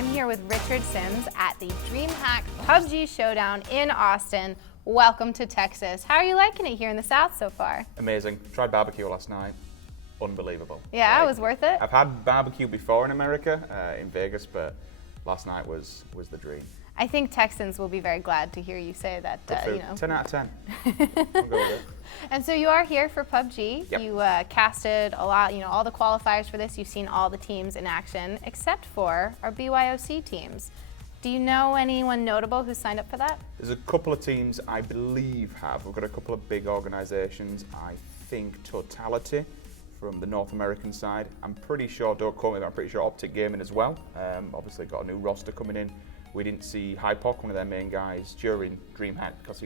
I'm here with Richard Sims at the DreamHack PUBG Showdown in Austin. Welcome to Texas. How are you liking it here in the South so far? Amazing. Tried barbecue last night. Unbelievable. Yeah, it was worth it. I've had barbecue before in America, in Vegas, but last night was the dream. I think Texans will be very glad to hear you say that. 10 out of 10. I'll go with it. And so you are here for PUBG. Yep. You casted a lot, all the qualifiers for this. You've seen all the teams in action, except for our BYOC teams. Do you know anyone notable who signed up for that? There's a couple of teams I believe have. We've got a couple of big organizations. I think Totality from the North American side. I'm pretty sure, don't quote me, but I'm pretty sure Optic Gaming as well. Obviously got a new roster coming in. We didn't see Hypoc, one of their main guys, during DreamHack because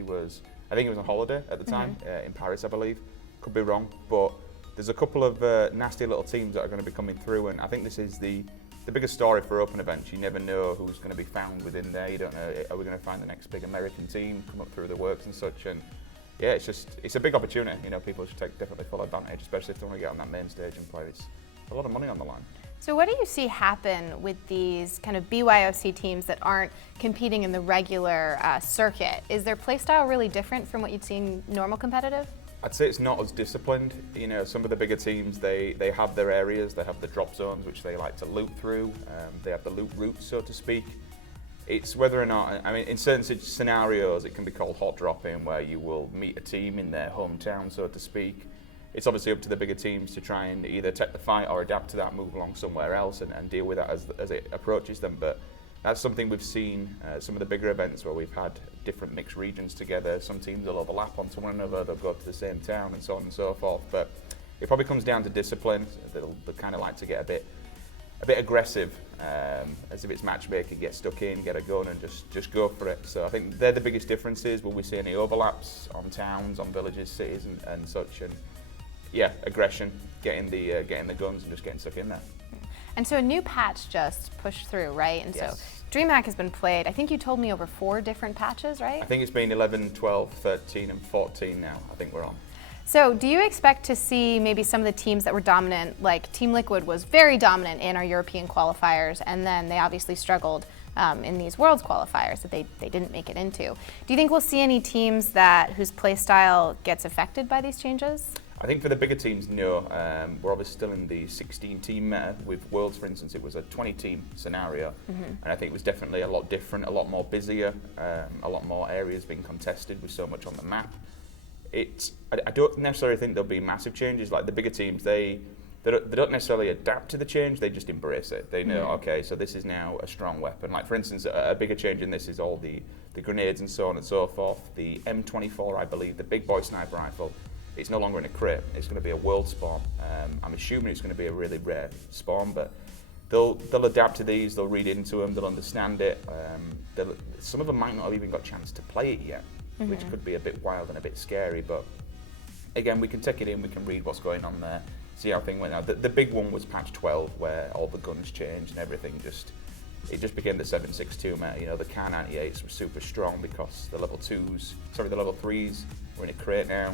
I think he was on holiday at the time, in Paris, I believe. Could be wrong, but there's a couple of nasty little teams that are going to be coming through, and I think this is the biggest story for open events. You never know who's going to be found within there. You don't know, are we going to find the next big American team come up through the works and such, and yeah, it's a big opportunity. People should take definitely full advantage, especially if they want to get on that main stage and play. It's a lot of money on the line. So what do you see happen with these kind of BYOC teams that aren't competing in the regular circuit? Is their playstyle really different from what you'd see in normal competitive? I'd say it's not as disciplined. Some of the bigger teams, they have their areas, they have the drop zones which they like to loop through. They have the loop routes, so to speak. It's whether or not, in certain scenarios it can be called hot dropping, where you will meet a team in their hometown, so to speak. It's obviously up to the bigger teams to try and either take the fight or adapt to that, move along somewhere else and deal with that as it approaches them. But that's something we've seen some of the bigger events where we've had different mixed regions together. Some teams will overlap onto one another, they'll go to the same town and so on and so forth. But it probably comes down to discipline. They'll kind of like to get a bit aggressive, as if it's matchmaking, get stuck in, get a gun and just go for it. So I think they're the biggest differences. Will we see any overlaps on towns, on villages, cities and such? And yeah, aggression, getting the guns and just getting stuck in there. And so a new patch just pushed through, right? And yes. So DreamHack has been played, I think you told me, over 4 different patches, right? I think it's been 11, 12, 13 and 14 now, I think we're on. So do you expect to see maybe some of the teams that were dominant, like Team Liquid was very dominant in our European qualifiers, and then they obviously struggled in these Worlds qualifiers that they didn't make it into. Do you think we'll see any teams whose play style gets affected by these changes? I think for the bigger teams, no. We're obviously still in the 16-team meta. With Worlds, for instance, it was a 20-team scenario, and I think it was definitely a lot different, a lot more busier, a lot more areas being contested with so much on the map. I don't necessarily think there'll be massive changes. Like the bigger teams, they don't necessarily adapt to the change, they just embrace it. They know, okay, so this is now a strong weapon. Like for instance, a bigger change in this is all the grenades and so on and so forth. The M24, I believe, the big boy sniper rifle, it's no longer in a crate, it's going to be a world spawn. I'm assuming it's going to be a really rare spawn, but they'll adapt to these, they'll read into them, they'll understand it. Some of them might not have even got a chance to play it yet, which could be a bit wild and a bit scary, but again, we can take it in, we can read what's going on there, see how things went out. The big one was patch 12, where all the guns changed and everything it just became the 7.62 meta. The Kar 98s were super strong because the level 3s were in a crate now.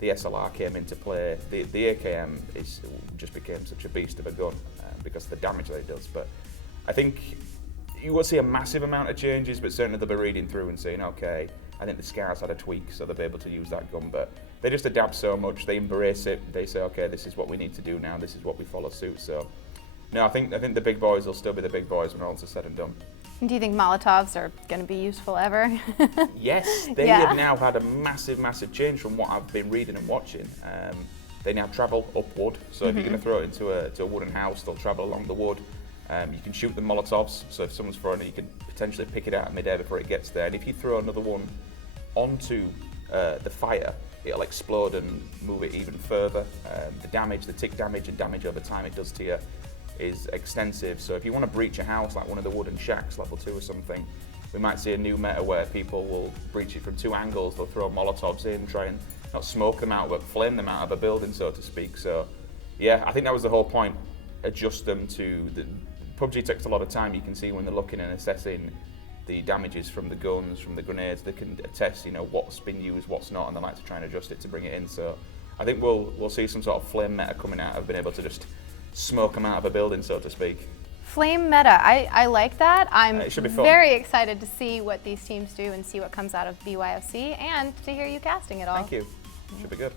The SLR came into play. The AKM just became such a beast of a gun because of the damage that it does. But I think you won't see a massive amount of changes, but certainly they'll be reading through and saying, okay, I think the Scars had a tweak, so they'll be able to use that gun. But they just adapt so much, they embrace it, they say, okay, this is what we need to do now, this is what we follow suit. So no, I think the big boys will still be the big boys when all's said and done. Do you think Molotovs are going to be useful ever? Yes, they have now had a massive change from what I've been reading and watching. They now travel upward, so if you're going to throw it into a wooden house, they'll travel along the wood. You can shoot the Molotovs, so if someone's throwing it, you can potentially pick it out midair before it gets there. And if you throw another one onto the fire, it'll explode and move it even further. The tick damage and damage over time it does to you is extensive. So if you want to breach a house like one of the wooden shacks, level 2 or something, we might see a new meta where people will breach it from 2 angles. They'll throw Molotovs in, try and not smoke them out, but flame them out of a building, so to speak. So yeah, I think that was the whole point. Adjust them to PUBG takes a lot of time. You can see when they're looking and assessing the damages from the guns, from the grenades, they can test, what's been used, what's not, and they like to try and adjust it to bring it in. So I think we'll see some sort of flame meta coming out of being able to just smoke them out of a building, so to speak. Flame meta, I like that. I'm It should be fun. very excited to see what these teams do and see what comes out of BYOC and to hear you casting it all. Thank you. Should be good.